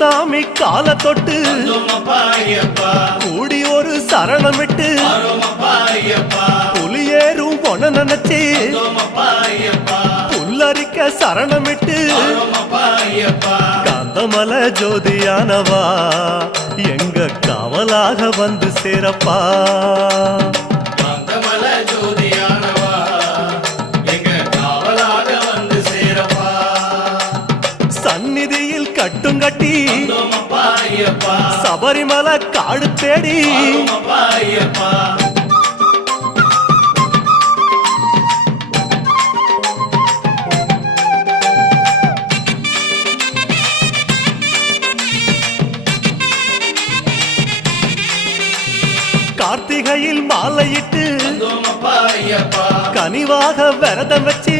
குருசாமி கால தொட்டு கூடி ஒரு சரணமிட்டு புலியேறும் பொண்ண நினைச்சு புல்லரிக்க சரணமிட்டு காந்தமல ஜோதியானவா எங்க காவலாக வந்து சேரப்பா. சந்நிதியில் கட்டும் கட்டி சபரிமலை காடு தேடி கார்த்திகையில் மாலையிட்டு கனிவாக விரதம் வச்சு